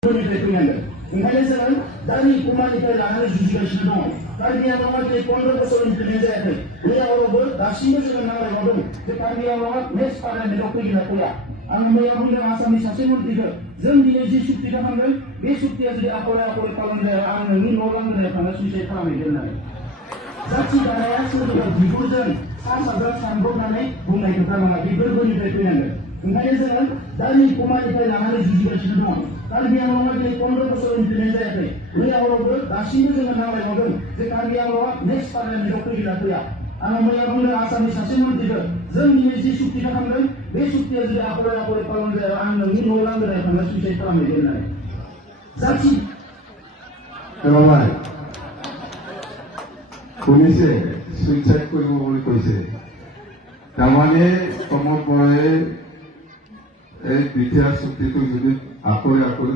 ओंखायनो जोङो दानि कुमारनिफ्राय लानानै जुजिगासिनो दङ। कार्बि आंलंआ जे 15 बोसोर इमप्लिमेन्ट जायाखै बे आवरावबो दासिमबो जोङो नांलायबावदों जे कार्बि आंलंआ नेक्स्ट पार्लामेन्टआव फैगोन ना फैया। आं मैया बुंदों आसामनि सासे मन्थ्रिखौ जों दिनै जि सुक्ति खालामदों बे सुक्तिया जुदि आखले आखले पालन जाया आं नोंनि न' लांगोनायाव थांना सुइसाइड खालामहैगोन होननानै जाथि दानाया सोरनिबा बिगुरजों सा साज्रां सानब्रबनानै बुंनाय खोथा नङा, बे गोरबोनिफ्राय फैनांगोन। ओंखायनो जोङो दानि कुमारनिफ्राय लानानै जुजिगासिनो दङ। कार्बि आंलंआ दिनै 15 बोसोर इमप्लिमेन्ट जायाखै बे आवरावबो दासिमबो जोङो नांलायबावदों जे कार्बि आंलंआ नेक्स्ट पार्लामेन्टआव फैगोन ना फैया। आं मैया बुंदों आसामनि सासे मन्थ्रिखौ जों दिनै जि सुक्ति खालामदों बे सुक्तिया जुदि आखले आखले पालन जाया आं नोंनि न' लांगोनायाव थांना सुइसाइड खालामहैगोन होननानै जाथि শুনিছে সুইচাইড কৰিব বুলি কৈছে। তাৰমানে প্ৰমোদ বৰাই এই দ্বিতীয় চুক্তিটো যদি আকলে আকলে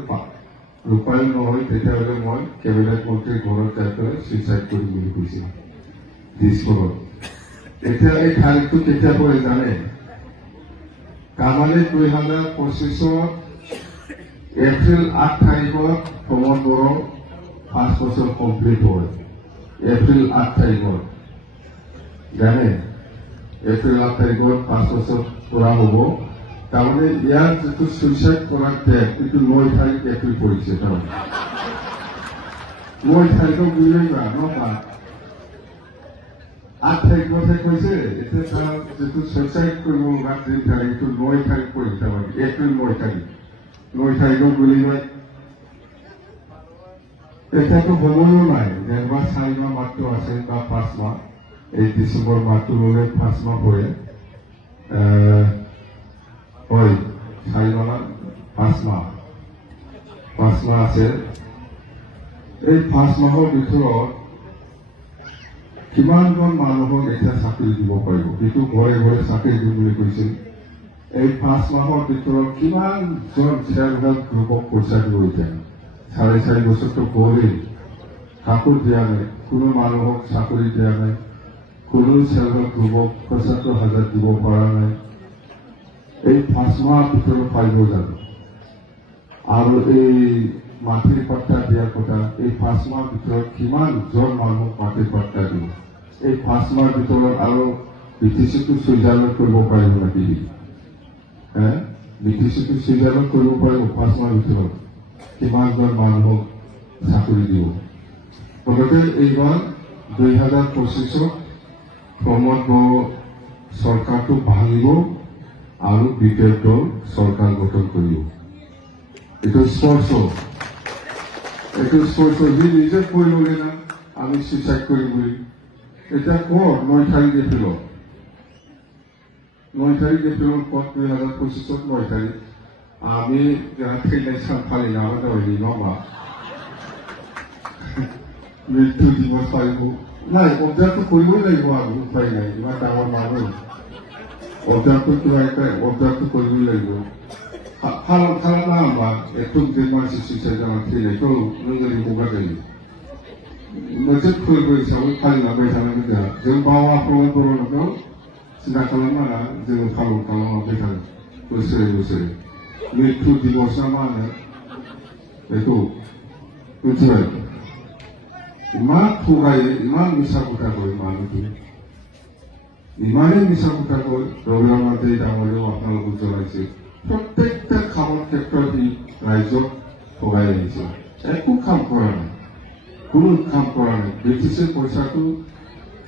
ৰূপায়ণ নহয় তেতিয়াহ'লে মই কেবিনেট মন্ত্ৰীৰ ঘৰত যাই পেলাই সুইচাইড কৰিম বুলি কৈছে দিছপুৰত। এতিয়া এই তাৰিখটো কেতিয়া পৰে জানে? তাৰমানে 2025 এপ্ৰিল 8 তাৰিখত প্ৰমোদ বড়ো 5 বছৰ কমপ্লিট হয়। এপ্রিল 8 তারিখত জানে এপ্রিল 8 তারিখত 5 বছর পুরা হব। তারমানে ইয়ার যেটো সুইসাইড করার ডেট কিন্তু 9 তারিখ এপ্রিল পড়েছে। তারমানে 9 তারিখত বুঝলেইবা নটা 8 তারিখতহে কৈছে এতিয়া তাৰ যেটো সুইসাইড কৰিব লগা 3 তাৰিখ এইটো 9 তাৰিখ পড়েছে। তাৰমানে এপ্ৰিল 9 তাৰিখত বুঝলেইবা এতিয়াতো সময়ও নাই, যেনিবা 4 মাহ মাত্ৰ আছে বা 5 মাহ। এই ডিচেম্বৰ মাহটো ল'লে 5 মাহ পৰে, হয় 4 মাহ 5 মাহ আছে। এই 5 মাহৰ ভিতৰত কিমানজন মানুহক এতিয়া চাকৰি দিব পাৰিব? সেইটো ঘৰে ঘৰে চাকৰি দিম বুলি কৈছিল। এই 5 মাহৰ ভিতৰত কিমানজন চেল্ফ হেল্প গ্ৰুপক পইচা দিব? এতিয়া 4.5 বছৰটো গ'লেই, চাকৰি দিয়া নাই, কোনো মানুহক চাকৰি দিয়া নাই, কোনো চেল্ফ হেল্প গ্ৰুপক 75,000 দিব পৰা নাই। এই 5 মাহৰ ভিতৰত পাৰিব জানো? আৰু এই মাটিৰ পাট্টা দিয়াৰ কথা, এই 5 মাহৰ ভিতৰত কিমানজন মানুহক মাটিৰ পাট্টা দিব? এই 5 মাহৰ ভিতৰত আৰু বিটিচিটো চুইজাৰলেণ্ড কৰিব পাৰিব নেকি? বিটিচিটো চুইজাৰলেণ্ড কৰিব পাৰিব 5 মাহৰ ভিতৰত? কিমানজন মানুহক চাকৰি দিব? লগতে এইবাৰ 2025 প্ৰমোদ বড়ো চৰকাৰটো ভাঙিব আৰু বিজেপি দল চৰকাৰ গঠন কৰিব। এইটো স্পষ্ট। সি নিজে কৈ ল'লে না আমি চুইচাইড কৰিম বুলি। এতিয়া ক'ত 9 তাৰিখ এপ্ৰিলত ক'ত 2025 9 তাৰিখ আমি যাৰা থৈনাय सान फालिनायाव दाबायदि नङा মৃত্যু দিবস পালিব নাই। অবজাৰ্ভ কৰিবই লাগিব আৰু উপায় নাই, ইমান ডাঙৰ মানুহ অবজাৰ্ভ কিবা এটা অবজাৰ্ভ কৰিবই লাগিব। खालामा होमबा एथ'गिदिर मानसि सुइसाइड जानानै थैनायखौ नों ओरै हगार जायो? मोनसे फोरबो हिसाबै फालिलांबाय थानांगोन जोंहा। जों बावा प्रमोद बर'खौ सिन्था खालामनाङा, जोङो पालन खालामलांबाय थागोन बोसोरे बोसोरे। मृत्यु दिवस ना मा होनो बेखौ मिथिबाय? ইমান থগায়ে, ইমান মিছা কথা কয় মানুহটো, ইমানেই মিছা কথা কয়। ৰবীন্দ্ৰনাথ ডাঙৰীয়াও আপোনালোকক জনাইছে প্ৰত্যেকটা কামৰ ক্ষেত্ৰত সি ৰাইজক ঠগাই আহিছে। একো কাম কৰা নাই, কোনো কাম কৰা নাই। ব্ৰিটিছে পইচাটো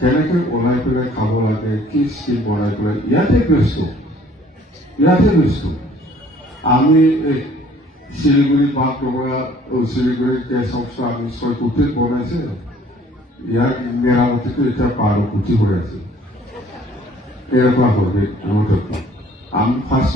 কেনেকৈ ওলাই পেলাই খাব লাগে, কি স্কিম বনাই পেলাই ইয়াতে ব্যস্ত। আমি এই শিলিগুড়ি বাট লগা শিলিগুড়িৰ গেছ হাউচটো আমি 6 কোটিত বনাইছে, ইয়াৰ মেৰামতিটো এতিয়া 12 কোটি হৈ আছে। এনেকুৱা হয় আমি ফাৰ্ষ্ট